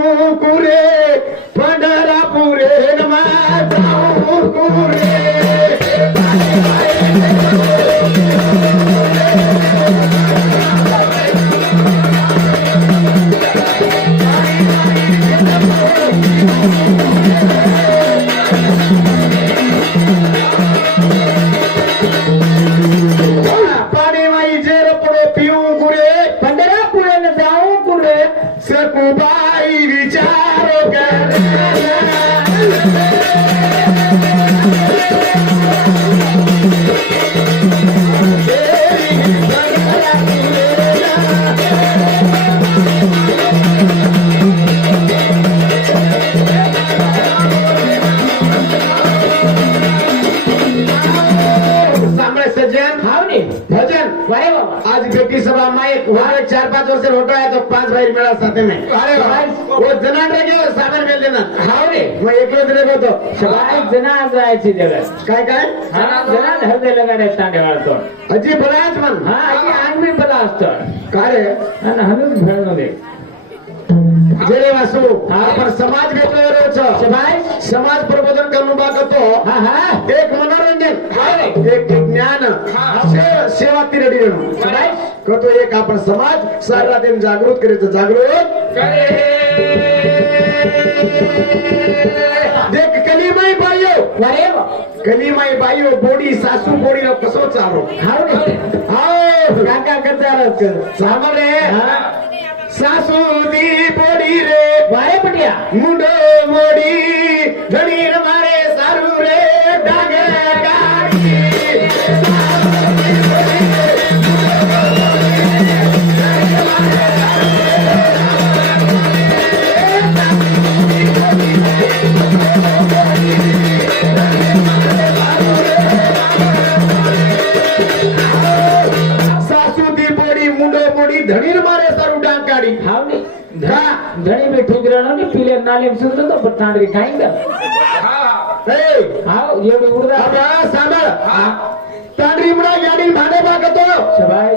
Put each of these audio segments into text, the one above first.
जाऊ कुरे पंढरापुरे नमा जाऊ कुरे पाणी माई जेर पडो पिऊ कुरे पंढरापुरे न जाऊ कुरे सकुबाई विचारो आज बेटी सभा में वहाँ 4-5 वर्ष फोटो है तो 5 भाई मेरा साथ में वो जना रहे सामान मिल देना हाँ रे मैं एक रे तो जना जायची जगह काय काय जना हृदय लगाडे तांडे वाळतो अजी बलाच मन हां अजी आंग भी बला असतो काय रे आणि हनुज भेळनो दे जय वासू आपण समाज भेटलो छ समाज प्रबोधन करून बागतो एक मनोरंजन एक ज्ञान सेवा तिरडी कतो एक आपण समाज सारा दिन जागृत करायचं जागृत देख कलीमाई बाईयो कलीमाई बाईयो बोडी सासू बोडी नो कसो चारो हाव काका करता सामरे सासू दी बोडी रे वारे पटिया मुंडो मोडी घडीर मारे सारू रे डागे गाडी सासू दी बोडी मुंडो मोडी घडीर मारे सारू डाग गाडी हावनी धनी में ठीक रहना नहीं पीले नाले में सुन तो पठान के खाएंगे हाँ ये भी उड़ रहा है सांबर तांडरी मुड़ा गाड़ी भाने बागतो शाबाश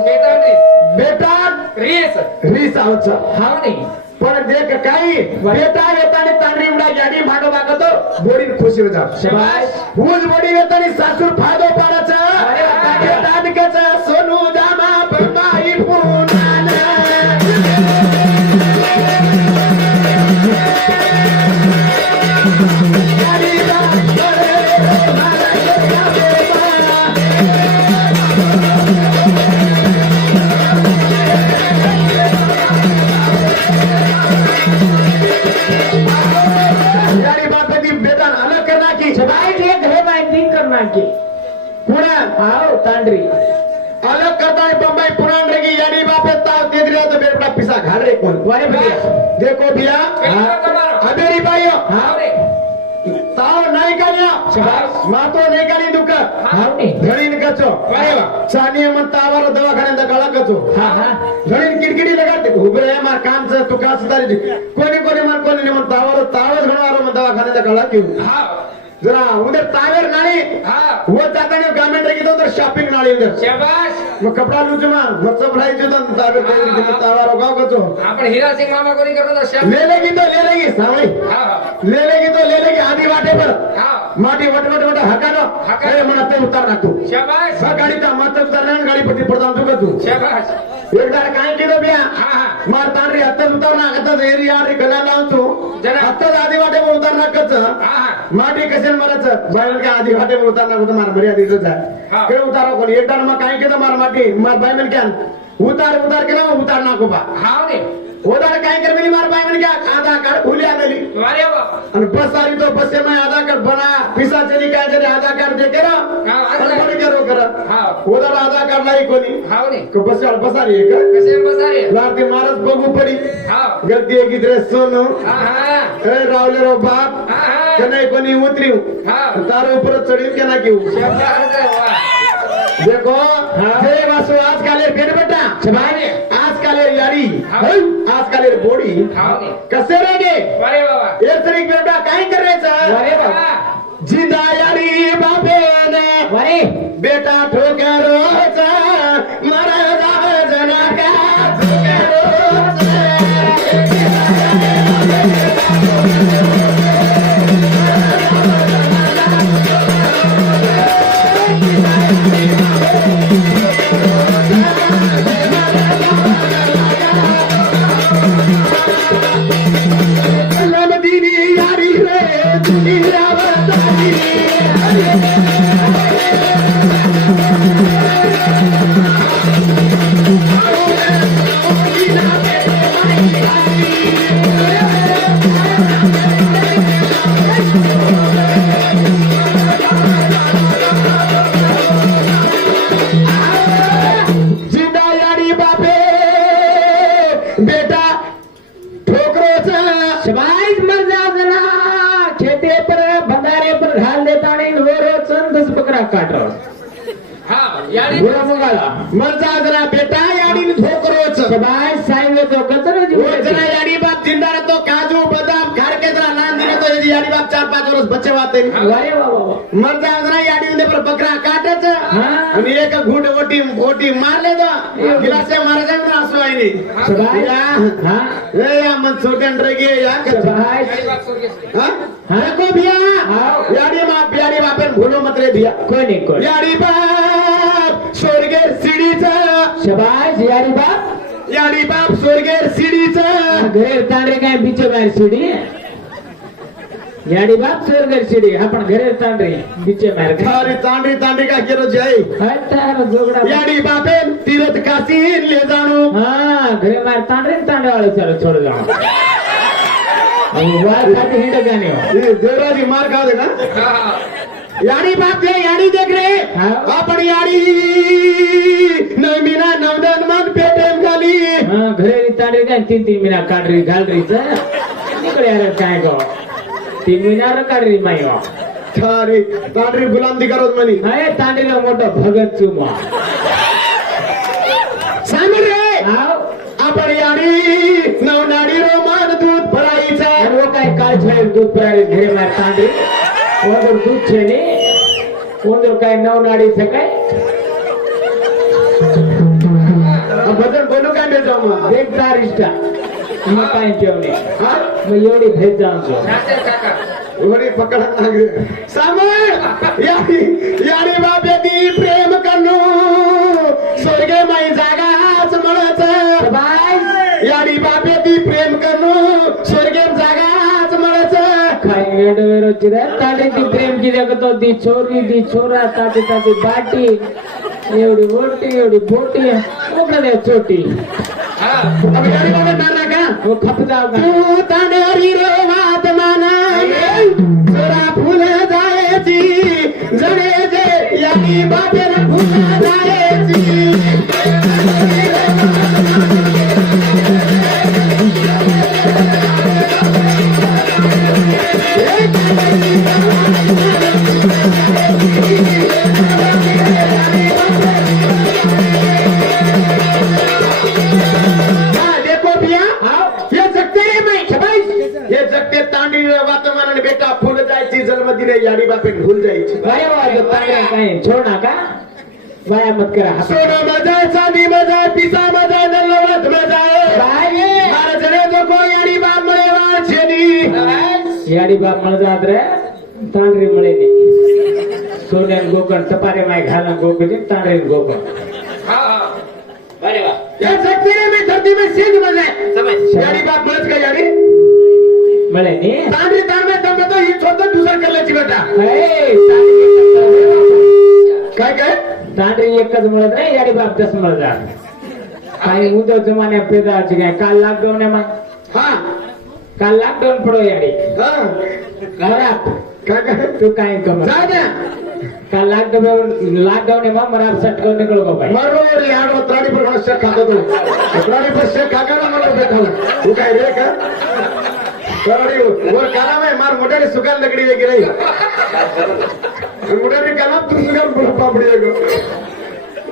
बेटा रीस आवचा हाँ नहीं पर देख काई बेटा येतानी तांडरी मुड़ा गाड़ी भानो बागतो बोडी खुशी हो जा शाबाश हुज बोडी येतानी सासूर फायदो पाडाचा बेटा दिकाचा सोनू दामा बंबाई पुनाना तांडरी अलग करता है बम्बई पुरान रेगी यानी बापे ताव दे दिया तो मेरे बड़ा पिसा घाल रे कौन वारे भैया देखो भैया अबेरी भाइयों ताव नहीं करिया माँ तो नहीं करी दुख घड़ी निकचो चानी मन तावर दवाखाने दा गळा कचो घड़ी किडकिडी लगाते उभे मार काम से तू का सुधारी कोणी कोणी मार कोणी मन तावर घणवारो मन दवाखाने दा गळा क्यों जरा उधर तावेर नाली वो जाता नहीं गवर्नमेंट रही तो उधर शॉपिंग नाली उधर शाबाश वो कपड़ा लूचो ना मतलब भाई जो तो तावेर कोई की तावर होगा कचो आपण हीरा सिंह मामा कोनी करतो तो ले लेगी सावली ले लेगी आधी वाटे पर माटी वट हकानो अरे मना ते उतार ना तू शाबाश गाड़ी ता मत उतारना गाड़ी पट्टी पड़ता तू तू शाबाश एक दार काय केलो बिया मार तांडरी हत्ता उतारना आता एरी यार गला लावून तू जरा हत्ता आधी वाटे पर उतारना कच माटी कसे मराचं बायन के आधी वाटे पर उतारना को मार मर्यादा इज्जत है के उतारो कोनी एक दार में काय केलो मार माटी मार बायन के उतार के ना उतारना को बा हां ने उतार काय कर मेरी मार बायन के आधा कार्ड भूलिया गली अरे बाबा और बस आ रही तो बस में आधा कार्ड बना पिसा चली काय जरे आधा कार्ड दे के ना बड़ी करो कर हां उधर आधा कार्ड लाई कोनी हां ने को बस आ रही है कैसे बस आ रही है लाती मारस बगू पड़ी हां गलती है किधर सोनो हां ए रावले रो बाप कने कोनी उतरी हां तारो ऊपर चढ़ी के ना क्यों देखो जय वासु आजकल बेट बेटा छबाने आजकल यारी आजकल बोडी कसे रेगे अरे बाबा एक तरीक बेटा काय कर रहे सर अरे बाबा जिंदा यारी बाबे ने अरे बेटा ठोकरो मारा जना का ठोकरो जिंदा यारी बापे बेटा ठोकरोचा शबाईच मर जा जरा खेते पर भंडारे पर घाल देता आणि रोज 10 बकरा काटो बुरा मुगाला मरजा जरा बेटा याडी ठोकरोच शबाईच साईवे तो कचरो जरा याडी बाप जिंदा तो काजू बदाम खारके जरा नान दिने तो यदि याडी बाप 4-5 वर्ष बच्चे वाते वारे बाबा मरजा जरा याडी मध्ये पर बकरा काटच आणि एक घूट ओटी मारले तो गिलासे मारायचे ना असो आहे नी शबाईच हां ए या मन छोटन रगे या शबाईच हां देखो भैया याडी बापन भूलो मत रे भैया कोई नहीं कोई याडी बाप स्वर्गेर सीडीचा शबाईच यारी बाप स्वर्गेर सीडीचा घरे तांडे काय बीचे बाहेर शिडी याडी बाप स्वर्गेर शिडी आपण घरे तांडे बीचे बाहेर अरे तांडी का केरो जय काय तार जोगडा याडी बापे तीरथ काशी ले जाणो हां घरे बाहेर तांडे वाले चलो छोड़ जाओ वाल खाते हिंड गाने ये देवराजी मार खा दे ना याडी बाप ले याडी देख रे आपण याडी नवीना नवदन मन पेटेम खाली हां घरे तांडे काय 3 महिना काढरी घालरीच निकळ यार काय गो 3 महिना काढरी मायो अरे तांडरी गुलामदी करत म्हणी अरे तांडीला मोठा भगत चुमा सांग रे हाव आपण याडी नवनाडी रोमान दूध भरायचा आणि वो काय काळ छाय दूध प्यारे घरे मार तांडे ओदर दूध छेने ओदर काय नवनाडी सकाय भजन बोलू काय बेटा मग देखदार इष्टा मग काय जेवणे हा मग एवढी भेट जाऊन ओरी पकडत लागे सामर याडी बापे ती प्रेम करनो स्वर्गे माई जागाच म्हणत बाय याडी बापे ती प्रेम करनो स्वर्गे जागाच म्हणत काय वेडवेरो चिरा ताडे ती प्रेम की जगत ती छोरी ती छोरा ताटी ताटी बाटी एवढी मोठी एवढी बोटी उकडे छोटी अब याडी बापे मारना का वो खपदाव का तू तांडेरी रो वात माना छोरा फुल जायची जणे जे याडी बापे फुल जायची देखो भैया ये जगते रे मैं शबाईश ये जगते तांडी वातावरण बेटा फुल जायची जन्म दिले याडी बापे भूल जायची वाया वाया ताडे काय छोडा का वाया मत करा सोना मजा चांदी मजा पिसा मजा नलवत मजा बाय मारा जने जो को याडी बाप मळे वाळ छेनी याडी बाप मळ जात रे तांडरी मळे नी सोन्यान गोकण टपारे माय घाला गोकणी तांडरी गोकण अरे वा ये जगते रे मैं धरती में सिंह मजा याडी बाप मळच का याडी मळे नी तांडी तांड में दम तो ही छोटा दूसरा कर लेची बेटा ए काय तांडरी एकच मळत नाही याडी बाप 10 मळ जात आणि उदो जमान्या पेदाची काय काल लॉकडाऊन आहे मग हा काल लॉकडाऊन पडो याडी हा घरात काय तू काय कम जा ना काल लॉकडाऊन आहे मग मरा सटकून निकलो गो बाई बरोबर याड त्राडी पर शेक खाता तू त्राडी पर शेक खाका ना मला बेटा तू काय रे का त्राडी वर काला में मार मोटारी सुगाल लगड़ी है गिरई मोटारी काला तू सुगाल बुरा पापड़ी है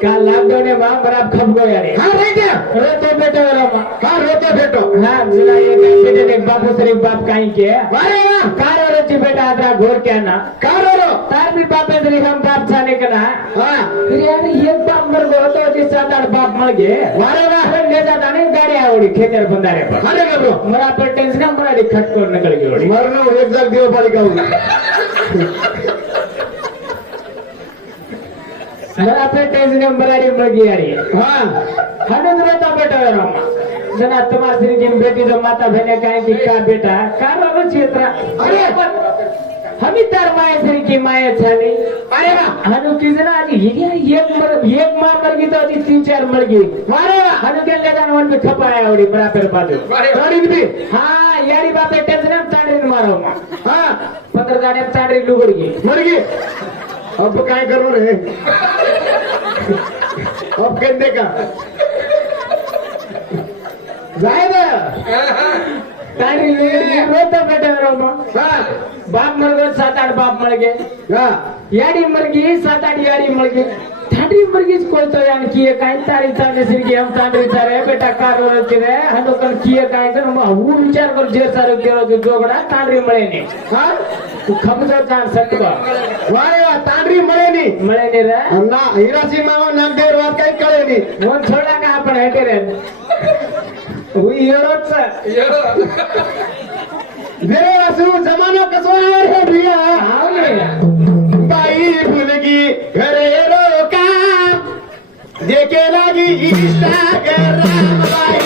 काल लॉकडाऊन आहे मग मरा खप गो याडी हां रे क्या रे तो बेटा वाला मग हां रोता बेटो हां जिला ये बेटे ने बापू शरीफ बाप काई के अरे वाह कारवरची बेटा आता घोर क्या ना कारो तार भी बापे शरीफ हम बाप छाने का ना हां फिर यार एक बाप मर गो तो जी 7-8 बाप मर गए अरे वाह ले जाता नहीं गाड़ी आवड़ी खेतर बंदारे पर अरे ब्रो मरा पर टेंशन मरा दी खटकोर निकल गई ओड़ी मरनो एक जग देव पालिका मरा पर टेंशन मरा दी मर गई यारी हां हनद रोता बेटा रामा जना तुम्हारी की बेटी जो माता बहने कहे कि का बेटा कार क्षेत्र अरे हमी तर मायासारखी माया झाली अरे वा हनु किजन आज एक माँ मर गई तो अभी 3-4 मर गई अरे वा हनु के लेगा वन में खपाया आवड़ी बराबर बाजू तारीख भी हाँ यारी बापे टेंशन में तांडरी मारो हाँ 15 गाने में तांडरी लुगड़ गई मर गई अब काय करू रे अब कहने का जायदा तांडरी लुगड़ गई रोता बैठा रहो हाँ बाप मर गए 7-8 बाप मर गए हाँ यारी मर गई 7-8 यारी मर गई ठाडी मर गई कोई तो यान किए काई तारी ताने सिर की हम तांडरी तारे बेटा कार रखे रे हनो कल किए काई कर वो विचार कर जे सारे केरो जो जोगड़ा तांडरी मळे ने हाँ तू खमजो जान सकबा वारे वा तांडरी मळे नी मळे ने रे ना हिरासी मावा नाग देर वात काही कळे नी मोन छोडा का आपण हेटे रे हुई एरोच वेरे वासू जमानो कसो आहे रे भैया आवले बाई भुलगी घरे रोका देखे लागी इंस्टाग्राम बाई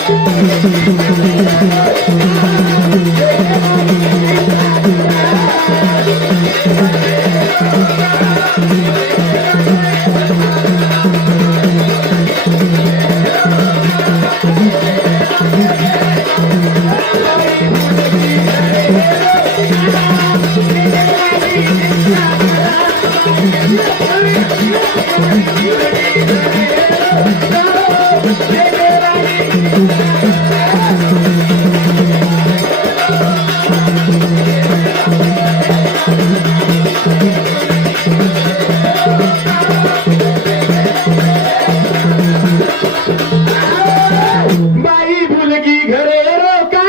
बाई भुलगी घरे रोका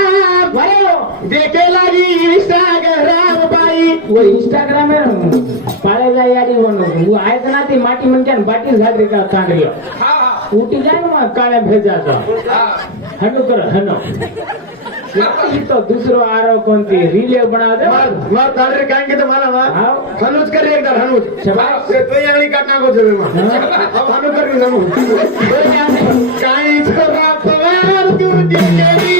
देखे लागी इंस्टाग्राम बाई वो इंस्टाग्राम है पाळेला यारी वो आहे ना ती माटी म्हणते बाटी झाली का तांडरी उठी जाए ना काळ्या भेजाचा हनु कर हनु तो दूसरो आरो कोणती रीले बना दे मार तांडरी कांगे तो मला मा हाव हनुज कर एकदा हनुज शाबाश ते तो यांगली काटना को जवे मा अब हनु कर नमो काई छोरा पवार तू देखेली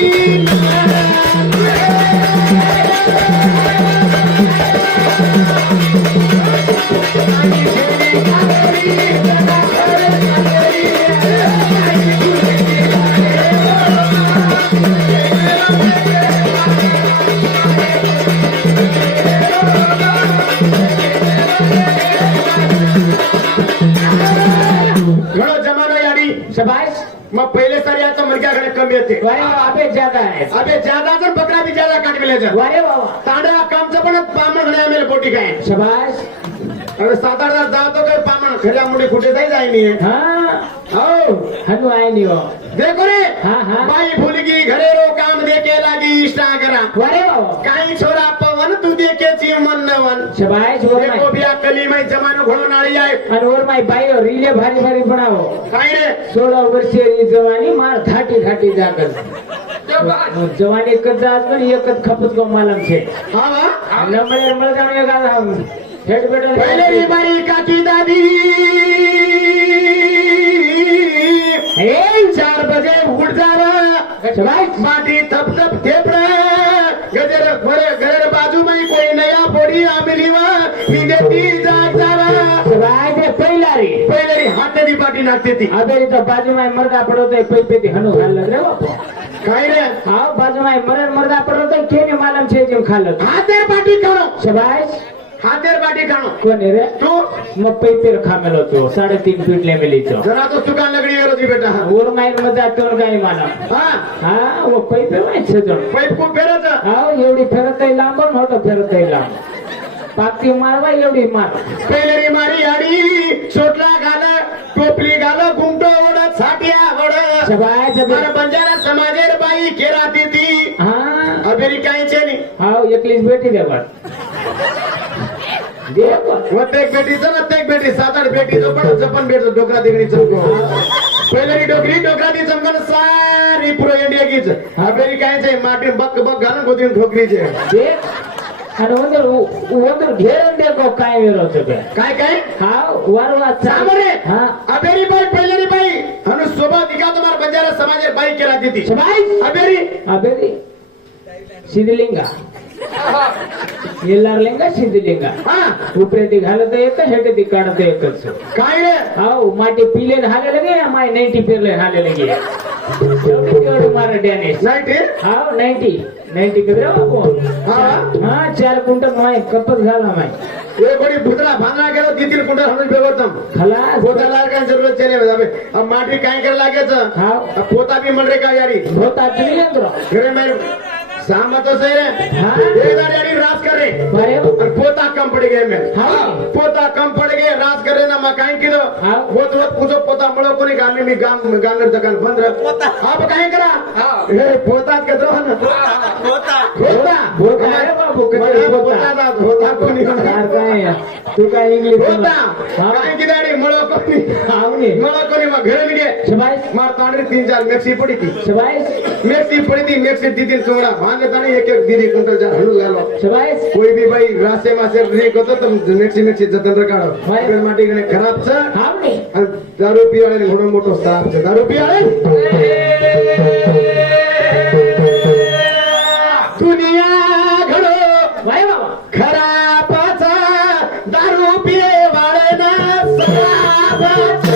घणो जमानो याडी शाबाश मग पहिले सारी आता मुलग्याकडे कमी येते वारे अबे ज्यादा है अबे ज्यादा तर बकरा भी ज्यादा काट मिळायचं वारे बाबा तांडा कामचं पण पामण घडे आम्हाला पोटी काय शाबाश હવે 7-8 જાવ તો કઈ પામણ ખર્યા મુડી ખૂટે થઈ જાય ની हाँ आओ हनु आए नहीं हो देखो रे हाँ हाँ बाई भूलगी घरे रो काम देखे लागी इंस्टाग्राम वारे बाबा काही छोरा पवन तू देखे ची मन नवन शाबाश और देखो माय बिया कली में जमानो घोड़ो नाळी आए और माय बायो रीले भारी भारी बनाओ काय रे 16 वर्षीय जवानी मार घाटी घाटी जाकर जवानी एकच जात पण एकच खपत को मालम छे हा हा नंबर मला जाणे का हेड बेडर पहिले री बाई काकी दादी हे 4 बजे उठ जावा शाबाश माटी थप थप थेपड़ा गजर घरे घर बाजू में कोई नया पोड़ी आमिलीवा विदेती जाग जावा शाबाश ये पहिला रे पहिले री हाथे दी पाटी नाचती थी अबे तो बाजू में मर्दा पड़ो तो पै पे हनु खाल लग रे बापा काय रे हाँ बाजू में मर्दा पड़ो तो केने मालूम छे जिम खाल हाथे पाटी खाणो शाबाश हाथे पाटी खाणो कोण रे तू मग पैपेर खामेलो तो 3.5 फीट ले मिलीचो जरा तो दुकान लगड़ी रोजी बेटा और माइन मध्ये तो काय माना हा हा वो पैपेर माहित छे तो पैप को फेरत हा एवढी फेरतय लांब नव्हतं फेरतय लांब पाकती मारवा एवढी मार पहिले री मारी आडी सोटला घाल टोपली घाल घुमटो ओढत साठिया ओढत शाबाश मार बंजारा समाजेर बाई केराती ती हाँ अमेरिकाचे नी हाँ एकलीस बेटी दे बस देखो वते एक बेटीचं ना ते एक बेटी 7-8 बेटीचं पण जपन भेटतो डोकरा दिगडी चमको पहिली डोकरा दी चमकन सारी पुरो इंडिया गीच अमेरिकाचे माटी बक बक घालून गोदीन ठोकरीचे देख आणि उधर घेरून देखो काय वेळ होतं ते काय काय हा वारवा सामोरे हा अबेरी बाई पहिली बाई हनु शोभा दिखा तुम्हारा बंजारा समाजेर बाई केराती ती शाबाश अबेरी अबेरी सिद्धलिंगा ಎಲ್ಲಾರ್ಲಿಂಗ ಸಿದ್ಧಲಿಂಗ उपरेती घालत एक हेटेती काढत एकच काय रे हाव माटी पिले हाले लगे माय 90 पिरले हाले लगे तेवढी मार डॅनेश नाही ते हाव 90 कदरे कोण हा 4 क्विंटल माय कपत झाला माय ये कोणी भुतरा भांगा गेलो 3 क्विंटल हनुज बेवतम खलास पोता लाल का जरूरत चले अबे अब माटी काय कर लागेच हाव अब पोता भी मन रे का यारी होता तिलेंद्र घरे में सामा तो सही रे हाँ। ये यारी राज कर रे बरे और पोता कम पड़ गए में हाँ। पोता कम पड़ गए राज करे ना मकाई की दो हाँ। वो तो पूछो पोता मळो कोणी गामी में गाम दुकान बंद रह पोता आप काहे करा ए पोता के दो ना पोता अरे बाबू कधी पोता दा पोता कोणी यार काय तू काय इंग्लिश पोता काय की दाडी मळो कोणी आवने मळो कोणी मग घरे निगे शबाइश मार तांडरी 3-4 मेक्सी पड़ी थी शबाइश मेक्सी पड़ी थी मेक्सी दीदी चोड़ा भांगे तानी एक दीदी कुंटल जा हनु गालो शबाइश कोई भी भाई रास्ते मासे नहीं को तो तुम मेक्सी जतन रखाड़ो फिर माटी गने खराब छ आवने दारू पियाळे ने घणो मोटो खराब छ दारू पियाळे दुनिया घणो वाय बाबा खराब छ दारू पिये वाळे ना खराब छ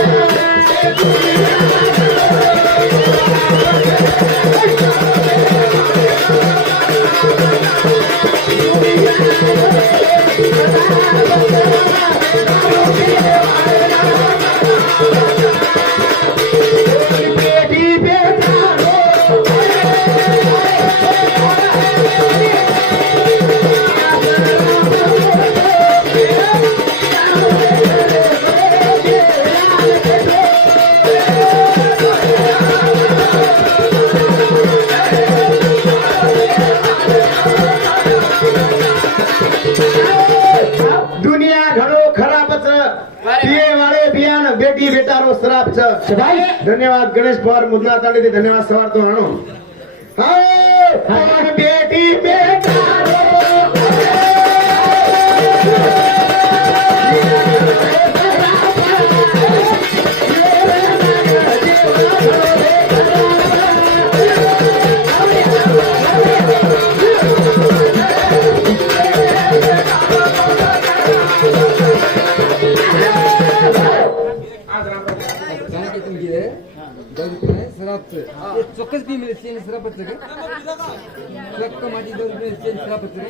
दुनिया घणो खराब छ पिये वाले बियान बेटी बेटारो श्राप छ शबाइश धन्यवाद गणेश पवार मुदला तांडे धन्यवाद सवार तो राणो हाय बेटी बेटारो ચોક્કસ બી મળે છે સરાપત છે ચોક્કસ માટી દોર મળે છે સરાપત છે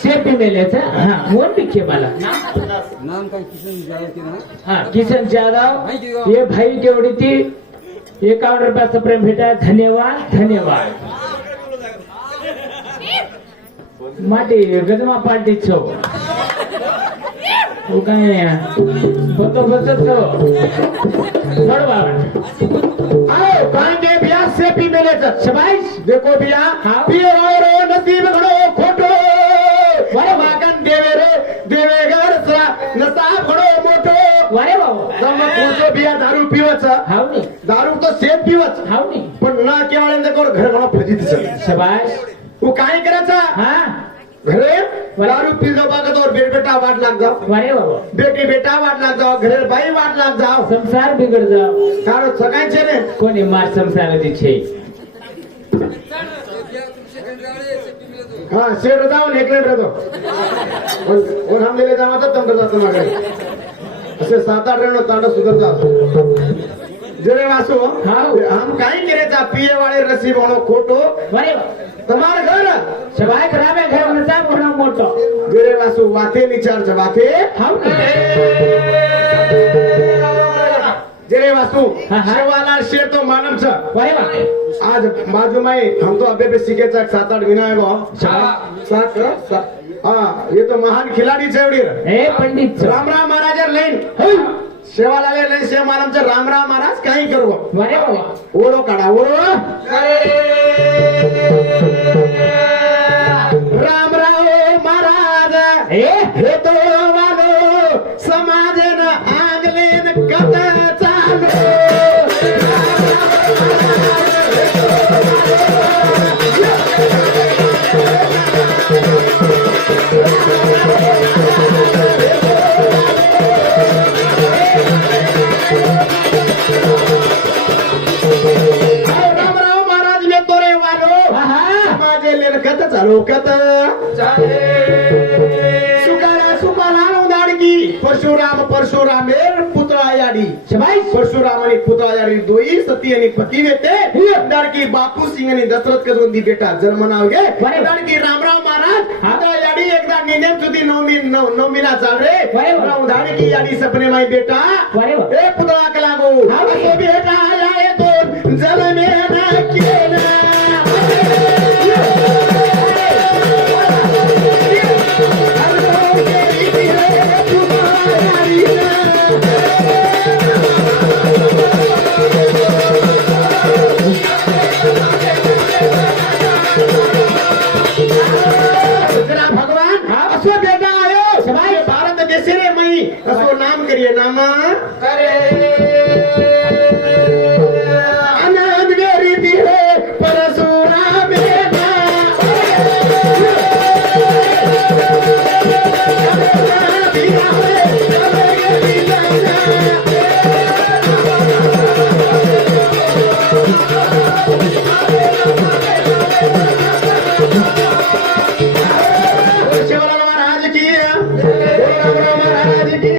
शेपी मेलेचा हा कोण दिखे मला નામ કાઈ કિશન જાવ કે ના हा किशन जाधव ये भाई केवढी ती 51 रुपयाचा प्रेम भेटा धन्यवाद धन्यवाद माटी गजमा पार्टी छो वो काय बतो बचत छो बडवा आओ कांगे ब्याह से पी मेले छ शबाइश देखो बिया हाँ। पियो रो नसीब घणो खोटो वरे मागन देवे घर सा नसाब घणो मोटो वारे बाबा तम पूछो बिया दारू पीवो छ हावनी दारू तो सेत पीवो छ हावनी पण ना केवाळे देखो घर घणो फजित छ शबाइश तू काय करे छ हा घरे दारू पी जाओ बागत और बेटा वाट लाग जाओ वारे बाबा बेटी बेटा वाट लाग जाओ घरे भाई वाट लाग जाओ संसार बिगड जाओ तारो सकाय छे ने कोणी मार संसार दी छे हाँ शेर जाओ ने एकले रहतो और हम ले जावा तो तुम जातो मागे असे 7-8 रेनो तांडो सुधर जाओ जरे वासो हाँ। हम काई करे चा पिए वाले रसी वालो खोटो वारे તમાર ઘર शबाय खराब है घर में साहब होना मोटो જરે વાસુ વાતે વિચાર છે વાતે हावनी જરે વાસુ हाँ, हाँ। શેવાલાલ શેર તો માનવ છે वारे बाबा आज बाजूમાં हम तो अबे पे सीखे था 7-8 महीना है वो हाँ ये तो महान खिलाड़ी छे एवढी ए पंडित छो राम राम महाराज लाइन शेवालाल लाइन से मानव छे राम राम महाराज काही करવો वारे बाबा ओळो काढा ओळो राम राम महाराज ए हे तो वालो समाजन आंगलेन कथ चालू राम राम महाराज ये तो रे वालो हाँ हाँ माझे लेखत चालू कत सुकाला उदाडकी परशुरामेर पुतळा याडी परशुराम आणि पुतळा याडी दोई सती आणि पती वेते उदाडकी बापू सिंग आणि दशरथ कजोंदी बेटा जन्म नाव घे उदाडकी रामराव महाराज पुतळा याडी एकदा निनेम सुधी नवमीना चाल रे उदाडकी याडी सपने माई बेटा ए पुतळा का लागो असो बेटा आया तो जल में न केला भारत देश रे मई असो नाम करिए नाम करे